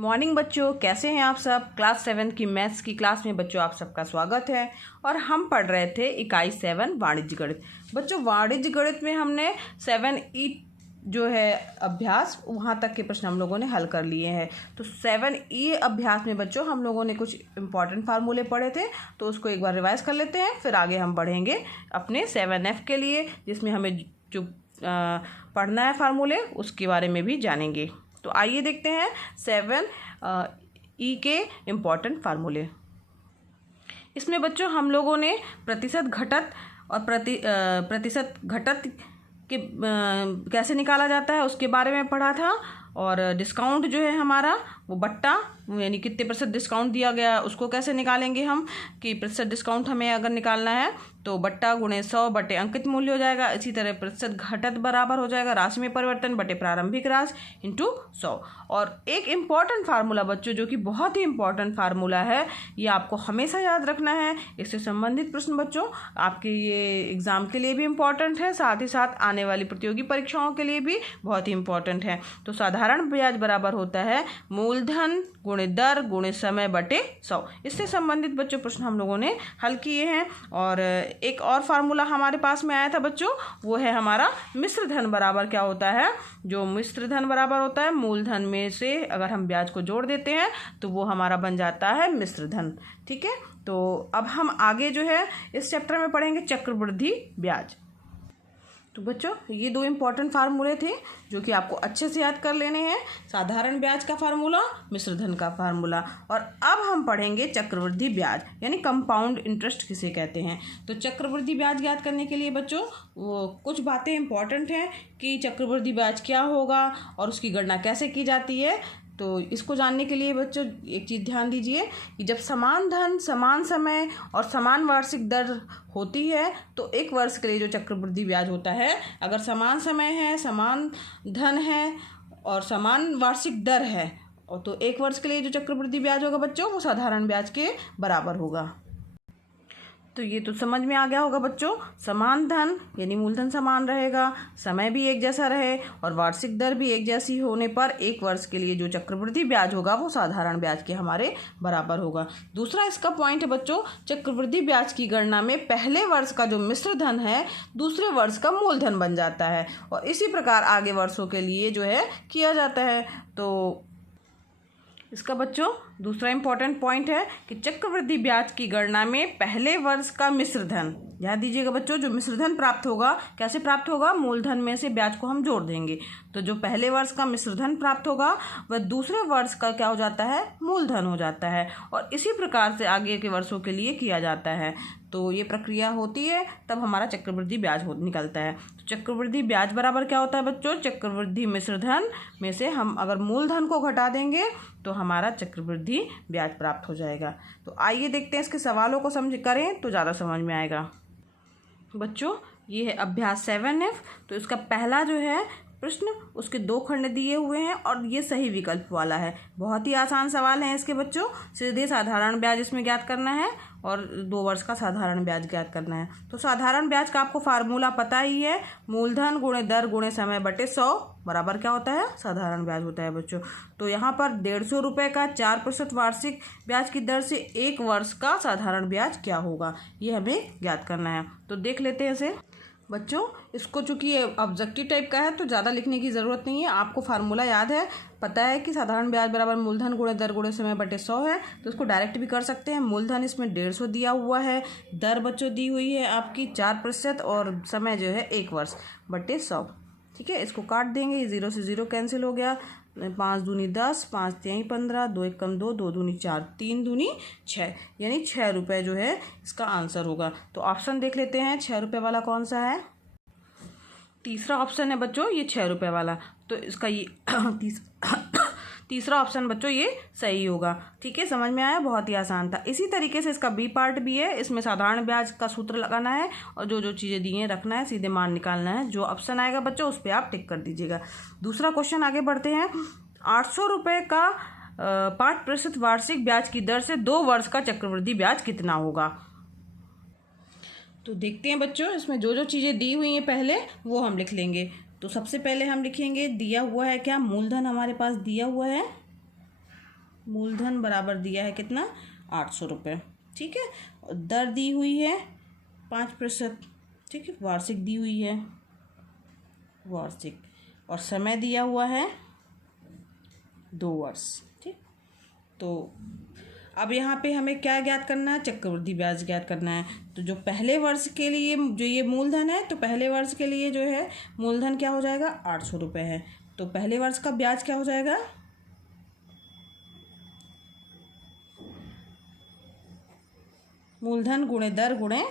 Morning बच्चों, कैसे हैं आप सब। क्लास 7 की मैथ्स की क्लास में बच्चों आप सबका स्वागत है। और हम पढ़ रहे थे इकाई 7 वाणिज्य गणित। बच्चों वाणिज्य गणित में हमने 7E जो है अभ्यास, वहाँ तक के प्रश्न हम लोगों ने हल कर लिए हैं। तो 7E अभ्यास में बच्चों हम लोगों ने कुछ इंपॉर्टेंट फार्मूले पढ़े थे, तो उसको एक बार रिवाइज कर लेते हैं। फिर आगे हम बढ़ेंगे अपने 7F के लिए, जिसमें हमें जो पढ़ना है फार्मूले उसके बारे में भी जानेंगे। तो आइए देखते हैं 7E के इम्पॉर्टेंट फार्मूले। इसमें बच्चों हम लोगों ने प्रतिशत घटत और प्रतिशत घटत के कैसे निकाला जाता है उसके बारे में पढ़ा था। और डिस्काउंट जो है हमारा वो बट्टा, यानी कितने प्रतिशत डिस्काउंट दिया गया उसको कैसे निकालेंगे हम, कि प्रतिशत डिस्काउंट हमें अगर निकालना है तो बट्टा गुणे 100 बटे अंकित मूल्य हो जाएगा। इसी तरह प्रतिशत घटत बराबर हो जाएगा राशि में परिवर्तन बटे प्रारंभिक राशि इंटू 100। और एक इम्पॉर्टेंट फार्मूला बच्चों, जो कि बहुत ही इम्पॉर्टेंट फार्मूला है, ये आपको हमेशा याद रखना है। इससे संबंधित प्रश्न बच्चों आपके ये एग्ज़ाम के लिए भी इम्पॉर्टेंट है, साथ ही साथ आने वाली प्रतियोगी परीक्षाओं के लिए भी बहुत ही इम्पॉर्टेंट है। तो साधारण ब्याज बराबर होता है मूलधन गुणे दर गुणे समय बटे 100। इससे संबंधित बच्चों प्रश्न हम लोगों ने हल किए हैं। और एक और फार्मूला हमारे पास में आया था बच्चों, वो है हमारा मिश्र धन बराबर क्या होता है। जो मिश्र धन बराबर होता है मूलधन में से अगर हम ब्याज को जोड़ देते हैं तो वो हमारा बन जाता है मिश्र धन। ठीक है, तो अब हम आगे जो है इस चैप्टर में पढ़ेंगे चक्रवृद्धि ब्याज। तो बच्चों ये दो इम्पॉर्टेंट फार्मूले थे जो कि आपको अच्छे से याद कर लेने हैं, साधारण ब्याज का फार्मूला, मिश्र धन का फार्मूला। और अब हम पढ़ेंगे चक्रवृद्धि ब्याज, यानी कंपाउंड इंटरेस्ट किसे कहते हैं। तो चक्रवृद्धि ब्याज याद करने के लिए बच्चों वो कुछ बातें इंपॉर्टेंट हैं कि चक्रवृद्धि ब्याज क्या होगा और उसकी गणना कैसे की जाती है। तो इसको जानने के लिए बच्चों एक चीज़ ध्यान दीजिए कि जब समान धन, समान समय और समान वार्षिक दर होती है तो एक वर्ष के लिए जो चक्रवृद्धि ब्याज होता है, अगर समान समय है, समान धन है और समान वार्षिक दर है, और तो एक वर्ष के लिए जो चक्रवृद्धि ब्याज होगा बच्चों वो साधारण ब्याज के बराबर होगा। तो ये तो समझ में आ गया होगा बच्चों। समान धन यानी मूलधन समान रहेगा, समय भी एक जैसा रहे और वार्षिक दर भी एक जैसी होने पर एक वर्ष के लिए जो चक्रवृद्धि ब्याज होगा वो साधारण ब्याज के हमारे बराबर होगा। दूसरा इसका पॉइंट है बच्चों, चक्रवृद्धि ब्याज की गणना में पहले वर्ष का जो मिश्र धन है दूसरे वर्ष का मूलधन बन जाता है, और इसी प्रकार आगे वर्षों के लिए जो है किया जाता है। तो इसका बच्चों दूसरा इंपॉर्टेंट पॉइंट है कि चक्रवृद्धि ब्याज की गणना में पहले वर्ष का मिश्र धन, याद दीजिएगा बच्चों, जो मिश्र धन प्राप्त होगा कैसे प्राप्त होगा, मूलधन में से ब्याज को हम जोड़ देंगे। तो जो पहले वर्ष का मिश्र धन प्राप्त होगा वह दूसरे वर्ष का क्या हो जाता है, मूलधन हो जाता है। और इसी प्रकार से आगे के वर्षों के लिए किया जाता है। तो ये प्रक्रिया होती है तब हमारा चक्रवृद्धि ब्याज निकलता है। तो चक्रवृद्धि ब्याज बराबर क्या होता है बच्चों, चक्रवृद्धि मिश्र धन में से हम अगर मूलधन को घटा देंगे तो हमारा चक्रवृद्धि ब्याज प्राप्त हो जाएगा। तो आइए देखते हैं इसके सवालों को समझ करें तो ज़्यादा समझ में आएगा। बच्चों ये है अभ्यास 7F। तो इसका पहला जो है प्रश्न, उसके 2 खंड दिए हुए हैं और ये सही विकल्प वाला है। बहुत ही आसान सवाल है इसके बच्चों, सीधे साधारण ब्याज इसमें ज्ञात करना है और 2 वर्ष का साधारण ब्याज ज्ञात करना है। तो साधारण ब्याज का आपको फार्मूला पता ही है, मूलधन गुणे दर गुणे समय बटे 100 बराबर क्या होता है, साधारण ब्याज होता है बच्चों। तो यहाँ पर 150 रुपये का 4% वार्षिक ब्याज की दर से एक वर्ष का साधारण ब्याज क्या होगा, ये हमें ज्ञात करना है। तो देख लेते हैं इसे बच्चों। इसको चूँकि ये ऑब्जेक्टिव टाइप का है तो ज़्यादा लिखने की ज़रूरत नहीं है, आपको फार्मूला याद है, पता है कि साधारण ब्याज बराबर मूलधन गुणे दर गुणे समय बटे 100 है। तो इसको डायरेक्ट भी कर सकते हैं। मूलधन इसमें 150 दिया हुआ है, दर बच्चों दी हुई है आपकी 4% और समय जो है 1 वर्ष बटे 100। ठीक है, इसको काट देंगे, 0 से 0 कैंसिल हो गया, 5 दूनी 10, 5 3 15, 2 1 कम 2, 2 दूनी 4, 3 दूनी 6, यानी 6 रुपये जो है इसका आंसर होगा। तो ऑप्शन देख लेते हैं 6 रुपये वाला कौन सा है। तीसरा ऑप्शन है बच्चों ये 6 रुपये वाला। तो इसका ये तीसरा ऑप्शन बच्चों ये सही होगा। ठीक है, समझ में आया, बहुत ही आसान था। इसी तरीके से इसका बी पार्ट भी है, इसमें साधारण ब्याज का सूत्र लगाना है और जो जो चीज़ें दी हैं रखना है, सीधे मान निकालना है। जो ऑप्शन आएगा बच्चों उस पर आप टिक कर दीजिएगा। दूसरा क्वेश्चन आगे बढ़ते हैं। 800 रुपये का 5% वार्षिक ब्याज की दर से 2 वर्ष का चक्रवृद्धि ब्याज कितना होगा। तो देखते हैं बच्चों, इसमें जो जो चीज़ें दी हुई हैं पहले वो हम लिख लेंगे। तो सबसे पहले हम लिखेंगे, दिया हुआ है क्या, मूलधन हमारे पास दिया हुआ है मूलधन बराबर दिया है कितना, 800 रुपये। ठीक है, और दर दी हुई है 5%। ठीक है, वार्षिक दी हुई है, वार्षिक, और समय दिया हुआ है 2 वर्ष। ठीक, तो अब यहाँ पे हमें क्या ज्ञात करना है, चक्रवृद्धि ब्याज ज्ञात करना है। तो जो पहले वर्ष के लिए जो ये मूलधन है, तो पहले वर्ष के लिए जो है मूलधन क्या हो जाएगा, 800 रुपये है। तो पहले वर्ष का ब्याज क्या हो जाएगा, मूलधन गुणे दर गुणे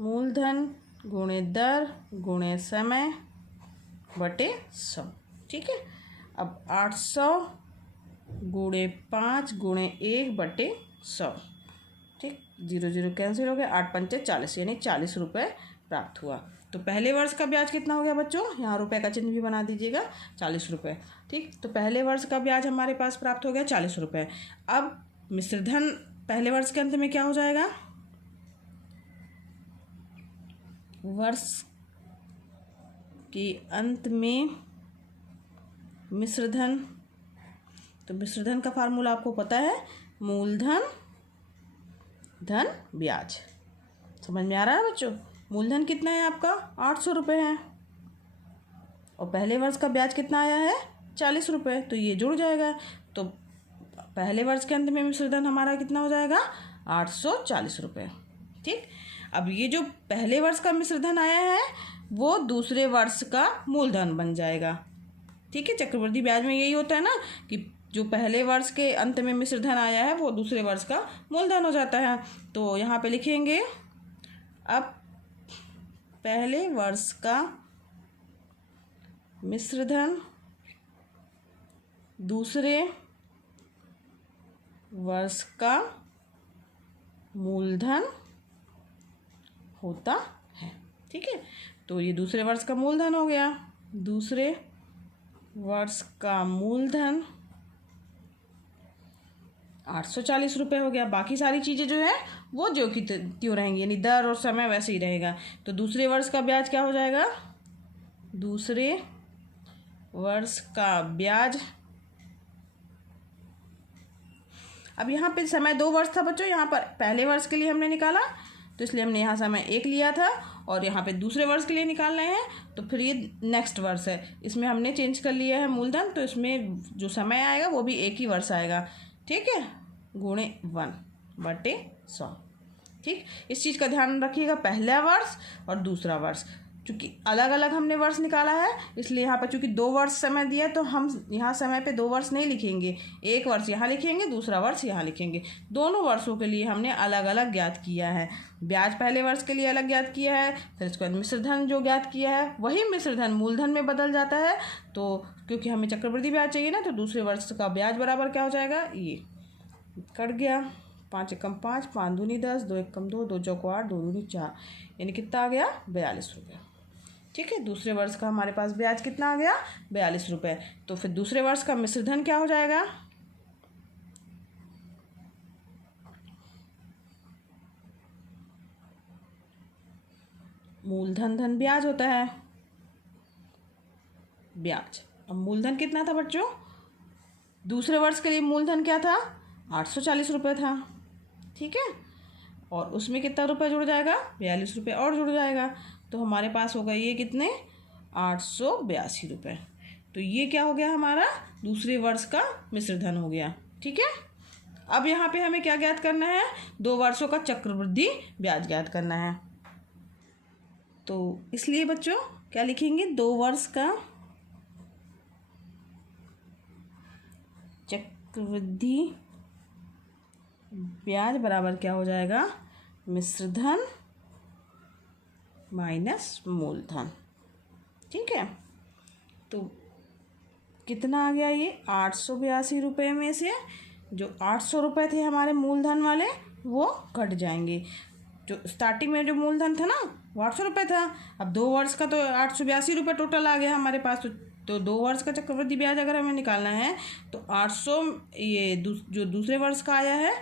मूलधन गुणे दर गुणे समय बटे 100। ठीक है, अब 800 गुणे 5 गुणे 1 बटे 100। ठीक, 0 0 कैंसिल हो गया, 8 पंचे 40, यानी 40 रुपये प्राप्त हुआ। तो पहले वर्ष का ब्याज कितना हो गया बच्चों, यहाँ रुपये का चिन्ह भी बना दीजिएगा, 40 रुपये। ठीक, तो पहले वर्ष का ब्याज हमारे पास प्राप्त हो गया 40 रुपये। अब मिश्रधन पहले वर्ष के अंत में क्या हो जाएगा, वर्ष के अंत में मिश्रधन, तो मिश्रधन का फार्मूला आपको पता है, मूलधन धन ब्याज। समझ में आ रहा है बच्चों, मूलधन कितना है आपका, 800 रुपये है, और पहले वर्ष का ब्याज कितना आया है, 40 रुपये। तो ये जुड़ जाएगा, तो पहले वर्ष के अंत में मिश्रधन हमारा कितना हो जाएगा, 840 रुपये। ठीक, अब ये जो पहले वर्ष का मिश्रधन आया है वो दूसरे वर्ष का मूलधन बन जाएगा। ठीक है, चक्रवृद्धि ब्याज में यही होता है ना कि जो पहले वर्ष के अंत में मिश्रधन आया है वो दूसरे वर्ष का मूलधन हो जाता है। तो यहाँ पे लिखेंगे, अब पहले वर्ष का मिश्रधन दूसरे वर्ष का मूलधन होता है। ठीक है, तो ये दूसरे वर्ष का मूलधन हो गया, दूसरे वर्ष का मूलधन 840 रुपये हो गया। बाकी सारी चीज़ें जो है वो जो की त्यों रहेंगी, यानी दर और समय वैसे ही रहेगा। तो दूसरे वर्ष का ब्याज क्या हो जाएगा, दूसरे वर्ष का ब्याज, अब यहाँ पे समय 2 वर्ष था बच्चों, यहाँ पर पहले वर्ष के लिए हमने निकाला तो इसलिए हमने यहाँ समय 1 लिया था, और यहाँ पे दूसरे वर्ष के लिए निकाल रहे हैं तो फिर ये नेक्स्ट वर्ष है, इसमें हमने चेंज कर लिया है मूलधन, तो इसमें जो समय आएगा वो भी 1 ही वर्ष आएगा। ठीक है, गुणे 1 बटे 100। ठीक, इस चीज़ का ध्यान रखिएगा, पहला वर्ष और दूसरा वर्ष, चूँकि अलग अलग हमने वर्ष निकाला है इसलिए यहाँ पर चूँकि 2 वर्ष समय दिया तो हम यहाँ समय पे 2 वर्ष नहीं लिखेंगे, 1 वर्ष यहाँ लिखेंगे, दूसरा वर्ष यहाँ लिखेंगे। दोनों वर्षों के लिए हमने अलग अलग ज्ञात किया है। ब्याज पहले वर्ष के लिए अलग ज्ञात किया है, फिर इसके बाद मिश्रधन जो ज्ञात किया है वही मिश्रधन मूलधन में बदल जाता है। तो क्योंकि हमें चक्रवृद्धि ब्याज चाहिए ना, तो दूसरे वर्ष का ब्याज बराबर क्या हो जाएगा, ये कट गया, 5 एकम 5, 5 दूनी 10, 2 एकम 2, 2 चौको 8, 2 दूनी 4, यानी कितना आ गया, 42 रुपये। ठीक है, दूसरे वर्ष का हमारे पास ब्याज कितना आ गया, 42 रुपये। तो फिर दूसरे वर्ष का मिश्रधन क्या हो जाएगा, मूलधन धन ब्याज होता है, ब्याज। अब मूलधन कितना था बच्चों, दूसरे वर्ष के लिए मूलधन क्या था, 840 रुपये था। ठीक है, और उसमें कितना रुपये जुड़ जाएगा, 42 रुपये और जुड़ जाएगा, तो हमारे पास होगा ये कितने, 882 रुपये। तो ये क्या हो गया, हमारा दूसरे वर्ष का मिश्रधन हो गया। ठीक है, अब यहाँ पे हमें क्या ज्ञात करना है, 2 वर्षों का चक्रवृद्धि ब्याज ज्ञात करना है। तो इसलिए बच्चों क्या लिखेंगे, 2 वर्ष का चक्रवृद्धि ब्याज बराबर क्या हो जाएगा, मिश्रधन माइनस मूलधन। ठीक है, तो कितना आ गया ये, 882 रुपये में से जो 800 रुपये थे हमारे मूलधन वाले वो घट जाएंगे। जो स्टार्टिंग में जो मूलधन था ना वो 800 रुपये था, अब 2 वर्ष का तो 882 रुपये टोटल आ गया हमारे पास। तो 2 वर्ष का चक्रवृद्धि ब्याज अगर हमें निकालना है तो 800 ये जो दूसरे वर्ष का आया है,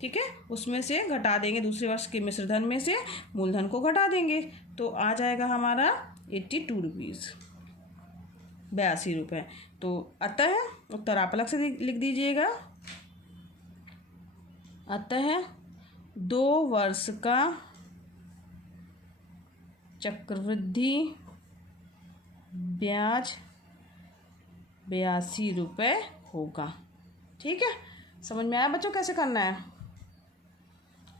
ठीक है, उसमें से घटा देंगे, दूसरे वर्ष के मिश्रधन में से मूलधन को घटा देंगे, तो आ जाएगा हमारा 82 रुपीज़, 82 रुपये। तो अतः उत्तर आप अलग से लिख दीजिएगा। अतः 2 वर्ष का चक्रवृद्धि ब्याज 82 रुपये होगा। ठीक है, समझ में आया बच्चों कैसे करना है?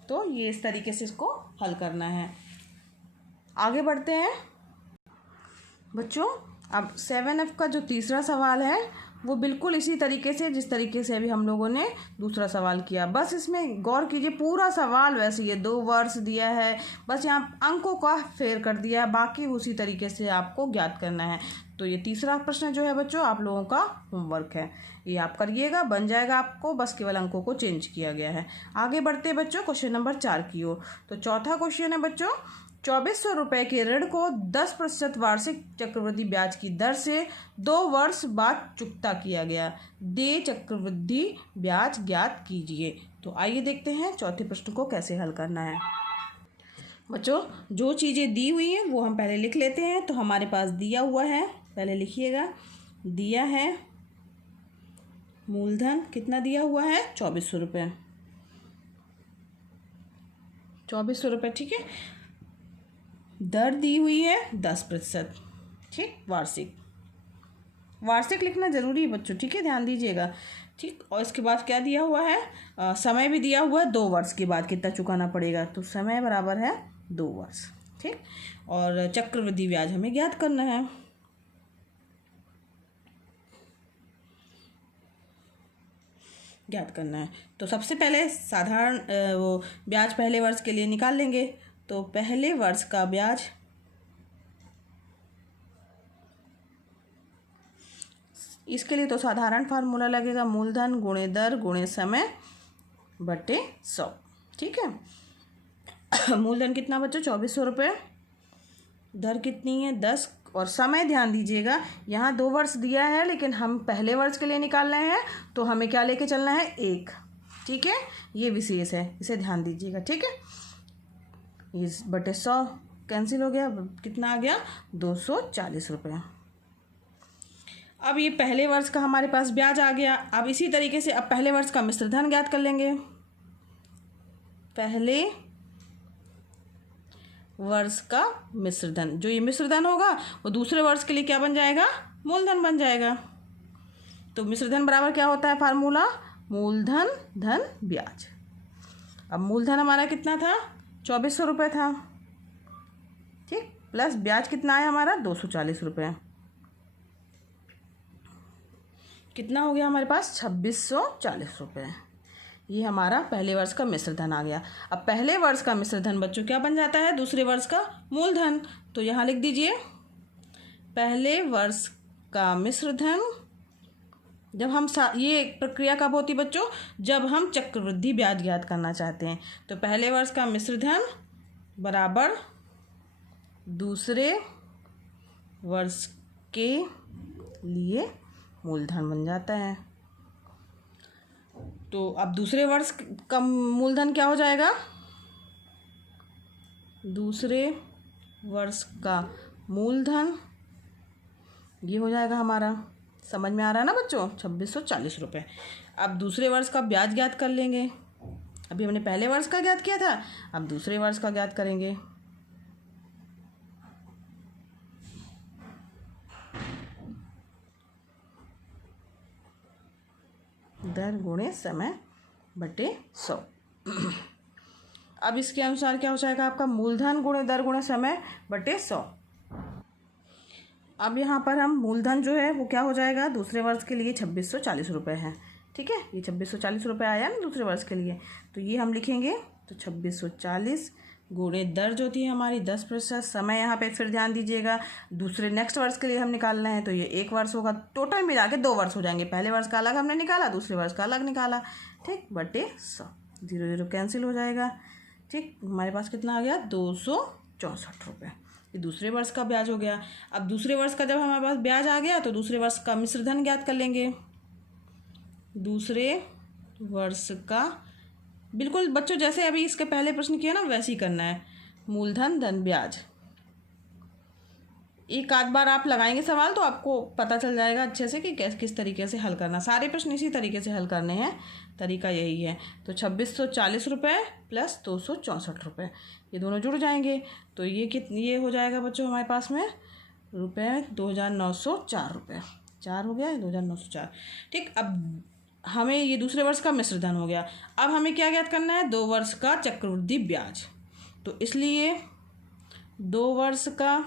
तो ये इस तरीके से इसको हल करना है। आगे बढ़ते हैं बच्चों। अब 7F का जो तीसरा सवाल है वो बिल्कुल इसी तरीके से जिस तरीके से अभी हम लोगों ने दूसरा सवाल किया, बस इसमें गौर कीजिए, पूरा सवाल वैसे ये 2 वर्ष दिया है, बस यहाँ अंकों का फेर कर दिया है, बाकी उसी तरीके से आपको ज्ञात करना है। तो ये तीसरा प्रश्न जो है बच्चों आप लोगों का होमवर्क है, ये आप करिएगा, बन जाएगा आपको, बस केवल अंकों को चेंज किया गया है। आगे बढ़ते हैं बच्चों क्वेश्चन नंबर 4 की ओर। तो चौथा क्वेश्चन है बच्चों, 2400 रुपये के ऋण को 10% वार्षिक चक्रवृद्धि ब्याज की दर से 2 वर्ष बाद चुकता किया गया, दे चक्रवृद्धि ब्याज ज्ञात कीजिए। तो आइए देखते हैं चौथे प्रश्न को कैसे हल करना है। बच्चों जो चीज़ें दी हुई हैं वो हम पहले लिख लेते हैं। तो हमारे पास दिया हुआ है, पहले लिखिएगा, दिया है मूलधन कितना दिया हुआ है 2400 रुपये, 2400 रुपये। ठीक है, दर दी हुई है 10%। ठीक, वार्षिक, वार्षिक लिखना जरूरी है बच्चों। ठीक है, ध्यान दीजिएगा। ठीक, और इसके बाद क्या दिया हुआ है, समय भी दिया हुआ है 2 वर्ष के बाद कितना चुकाना पड़ेगा, तो समय बराबर है 2 वर्ष। ठीक, और चक्रवृद्धि ब्याज हमें ज्ञात करना है। तो सबसे पहले साधारण वो ब्याज पहले वर्ष के लिए निकाल लेंगे। तो पहले वर्ष का ब्याज इसके लिए तो साधारण फार्मूला लगेगा, मूलधन गुणे दर गुणे समय बटे 100। ठीक है, मूलधन कितना बच्चों 2400 रुपये, दर कितनी है 10, और समय ध्यान दीजिएगा यहाँ 2 वर्ष दिया है लेकिन हम पहले वर्ष के लिए निकाल रहे हैं तो हमें क्या लेके चलना है 1। ठीक है, ये विशेष है, इसे ध्यान दीजिएगा। ठीक है, इस बटे 100 कैंसिल हो गया, कितना आ गया 240 रुपये। अब ये पहले वर्ष का हमारे पास ब्याज आ गया। अब इसी तरीके से अब पहले वर्ष का मिश्र धन ज्ञात कर लेंगे। पहले वर्ष का मिश्र धन, जो ये मिश्र धन होगा वो दूसरे वर्ष के लिए क्या बन जाएगा, मूलधन बन जाएगा। तो मिश्र धन बराबर क्या होता है फार्मूला, मूलधन धन ब्याज। अब मूलधन हमारा कितना था 2400 रुपये था। ठीक, प्लस ब्याज कितना है हमारा 240 रुपये, कितना हो गया हमारे पास 2640 रुपये। ये हमारा पहले वर्ष का मिश्र धन आ गया। अब पहले वर्ष का मिश्र धन बच्चों क्या बन जाता है, दूसरे वर्ष का मूलधन। तो यहाँ लिख दीजिए पहले वर्ष का मिश्र धन, जब हम ये प्रक्रिया कब होती बच्चों, जब हम चक्रवृद्धि ब्याज ज्ञात करना चाहते हैं। तो पहले वर्ष का मिश्र धन बराबर दूसरे वर्ष के लिए मूलधन बन जाता है। तो अब दूसरे वर्ष का मूलधन क्या हो जाएगा, दूसरे वर्ष का मूलधन ये हो जाएगा हमारा, समझ में आ रहा है ना बच्चों, 2640 रुपये। अब दूसरे वर्ष का ब्याज ज्ञात कर लेंगे। अभी हमने पहले वर्ष का ज्ञात किया था, अब दूसरे वर्ष का ज्ञात करेंगे। दर गुणे समय बटे 100। अब इसके अनुसार क्या हो जाएगा आपका, मूलधन गुणे दर गुणे समय बटे 100। अब यहाँ पर हम मूलधन जो है वो क्या हो जाएगा, दूसरे वर्ष के लिए 2640 रुपये है। ठीक है, ये 2640 रुपये आया ना दूसरे वर्ष के लिए, तो ये हम लिखेंगे। तो 2640 गुणे दर जो थी हमारी 10%, समय यहाँ पे फिर ध्यान दीजिएगा दूसरे नेक्स्ट वर्ष के लिए हम निकालना है, तो ये 1 वर्ष होगा। टोटल मिला के 2 वर्ष हो जाएंगे, पहले वर्ष का अलग हमने निकाला, दूसरे वर्ष का अलग निकाला। ठीक, बटे 100, 0 0 कैंसिल हो जाएगा। ठीक, हमारे पास कितना आ गया 264 रुपये, ये दूसरे वर्ष का ब्याज हो गया। अब दूसरे वर्ष का जब हमारे पास ब्याज आ गया तो दूसरे वर्ष का मिश्र धन ज्ञात कर लेंगे। दूसरे वर्ष का बिल्कुल बच्चों जैसे अभी इसके पहले प्रश्न किया ना वैसे ही करना है, मूलधन धन ब्याज एक आध बार आप लगाएंगे सवाल तो आपको पता चल जाएगा अच्छे से कि किस तरीके से हल करना। सारे प्रश्न इसी तरीके से हल करने हैं, तरीका यही है। तो 2640 रुपये प्लस 264 रुपये, ये दोनों जुड़ जाएंगे तो ये हो जाएगा बच्चों हमारे पास में रुपये 2904 रुपये। 4 हो गया, 2904। ठीक, अब हमें ये दूसरे वर्ष का मिश्र धन हो गया। अब हमें क्या ज्ञात करना है? 2 वर्ष का चक्रवृद्धि ब्याज। तो इसलिए 2 वर्ष का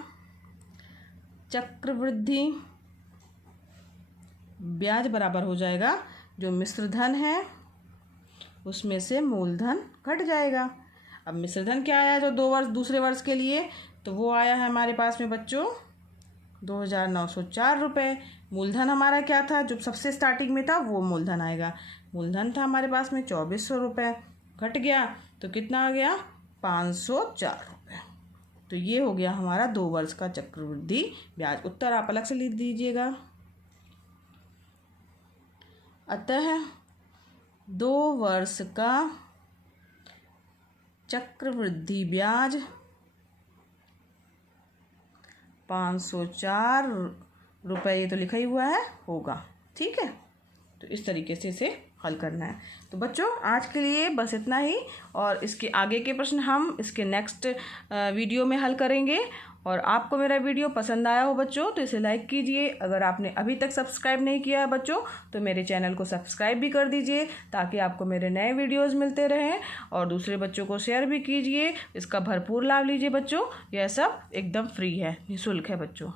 चक्रवृद्धि ब्याज बराबर हो जाएगा जो मिश्र धन है उसमें से मूलधन घट जाएगा। अब मिश्र धन क्या आया जो 2 वर्ष दूसरे वर्ष के लिए, तो वो आया है हमारे पास में बच्चों 2904 रुपये। मूलधन हमारा क्या था जो सबसे स्टार्टिंग में था, वो मूलधन आएगा। मूलधन था हमारे पास में 2400 रुपये, घट गया तो कितना आ गया? 504 रुपये। तो ये हो गया हमारा 2 वर्ष का चक्रवृद्धि ब्याज। उत्तर आप अलग से लिख दीजिएगा। अतः 2 वर्ष का चक्रवृद्धि ब्याज 504 रुपये, ये तो लिखा ही हुआ है, होगा। ठीक है, तो इस तरीके से इसे हल करना है। तो बच्चों आज के लिए बस इतना ही, और इसके आगे के प्रश्न हम इसके नेक्स्ट वीडियो में हल करेंगे। और आपको मेरा वीडियो पसंद आया हो बच्चों तो इसे लाइक कीजिए। अगर आपने अभी तक सब्सक्राइब नहीं किया है बच्चों तो मेरे चैनल को सब्सक्राइब भी कर दीजिए ताकि आपको मेरे नए वीडियोस मिलते रहें, और दूसरे बच्चों को शेयर भी कीजिए। इसका भरपूर लाभ लीजिए बच्चों, यह सब एकदम फ्री है, निःशुल्क है बच्चों।